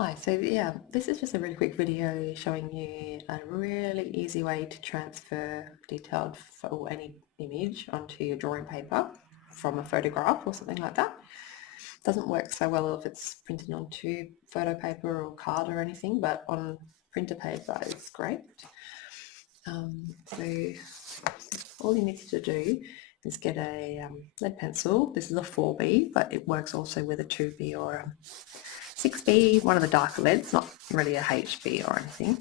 Hi, so yeah, this is just a really quick video showing you a really easy way to transfer detailed or any image onto your drawing paper from a photograph or something like that. Doesn't work so well if it's printed onto photo paper or card or anything, but on printer paper it's great. So all you need to do is get a lead pencil. This is a 4B, but it works also with a 2B or a 6B, one of the darker leads, not really a HB or anything.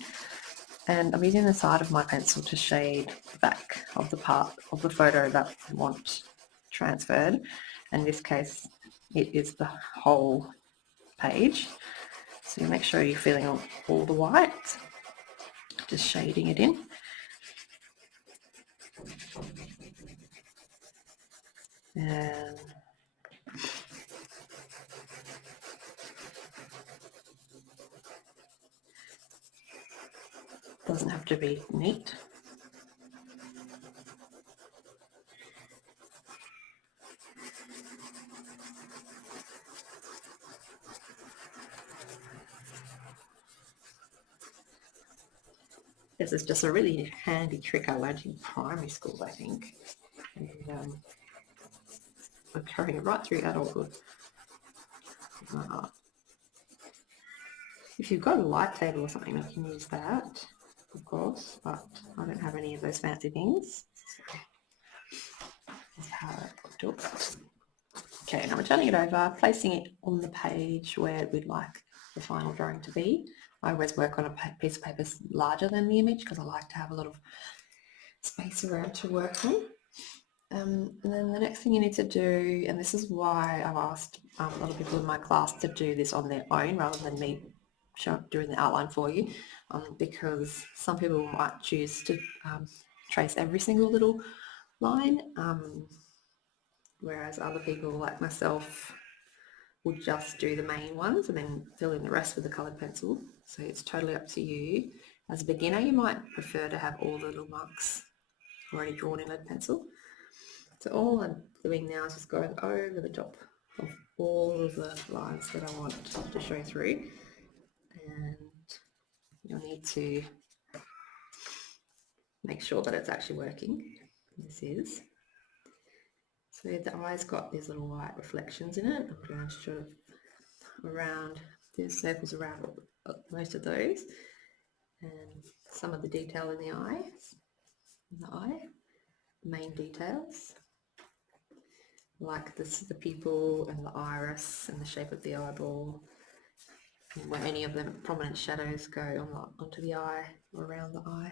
And I'm using the side of my pencil to shade the back of the part of the photo that I want transferred. In this case, it is the whole page. So you make sure you're feeling all the white, just shading it in. And doesn't have to be neat. This is just a really handy trick I learned in primary school, I think. And I'm carrying it right through adulthood. If you've got a light table or something, you can use that, of course, but I don't have any of those fancy things. This is how I do it. Okay, now we're turning it over, placing it on the page where we'd like the final drawing to be. I always work on a piece of paper larger than the image because I like to have a lot of space around to work on. And then the next thing you need to do, and this is why I've asked a lot of people in my class to do this on their own rather than me doing the outline for you, because some people might choose to trace every single little line, whereas other people like myself would just do the main ones and then fill in the rest with a coloured pencil. So it's totally up to you. As a beginner, you might prefer to have all the little marks already drawn in lead pencil. So all I'm doing now is just going over the top of all of the lines that I want to show through, and you'll need to make sure that it's actually working. This is. So the eye's got these little white reflections in it. I'm going to sort of around, do circles around most of those, and some of the detail in the eye, main details, like the pupil and the iris and the shape of the eyeball, and where any of the prominent shadows go onto the eye or around the eye.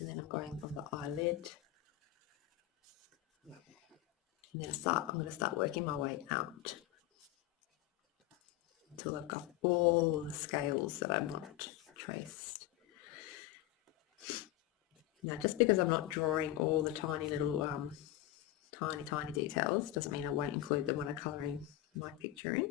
And then I'm going on the eyelid, and then I'm going to start working my way out until I've got all the scales that I want traced. Now, just because I'm not drawing all the tiny little tiny details doesn't mean I won't include them when I'm colouring my picture in.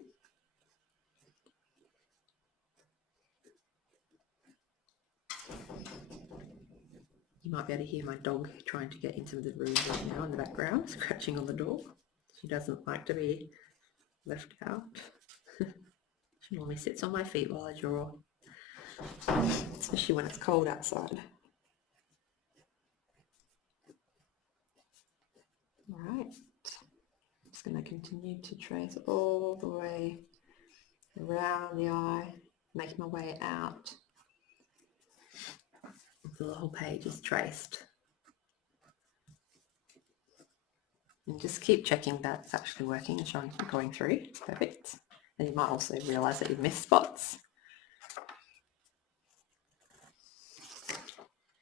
You might be able to hear my dog trying to get into the room right now in the background, scratching on the door. She doesn't like to be left out. She normally sits on my feet while I draw, especially when it's cold outside. All right, I'm just going to continue to trace all the way around the eye, making my way out until the whole page is traced. And just keep checking that it's actually working and showing going through. Perfect. And you might also realise that you've missed spots.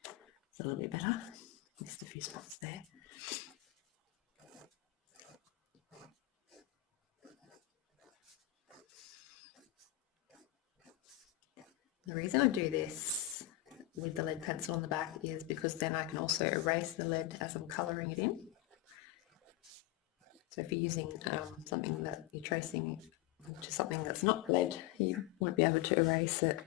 It's a little bit better. Missed a few spots there. The reason I do this with the lead pencil on the back is because then I can also erase the lead as I'm colouring it in. So if you're using something that you're tracing to something that's not lead, you won't be able to erase it.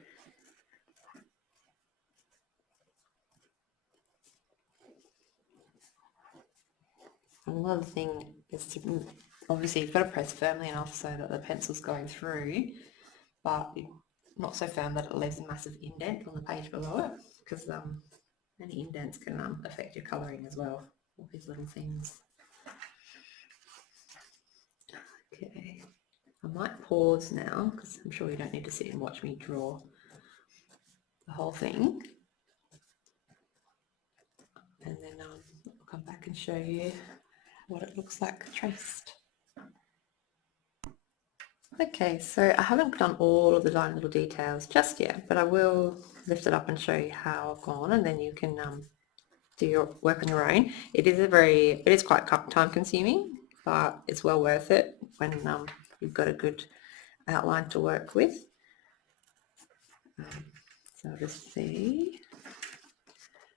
Another thing is to, obviously you've got to press firmly enough so that the pencil's going through, but not so firm that it leaves a massive indent on the page below it, because any indents can affect your colouring as well, all these little things. Okay, I might pause now because I'm sure you don't need to sit and watch me draw the whole thing, and then I'll come back and show you what it looks like traced. Okay, so I haven't done all of the tiny little details just yet, but I will lift it up and show you how I've gone, and then you can do your work on your own. It is quite time consuming, but it's well worth it when you've got a good outline to work with. So I'll just see.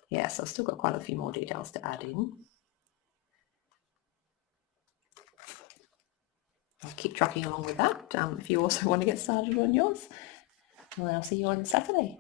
Yes, I've still got quite a few more details to add in. I'll keep trucking along with that if you also want to get started on yours. Well, I'll see you on Saturday.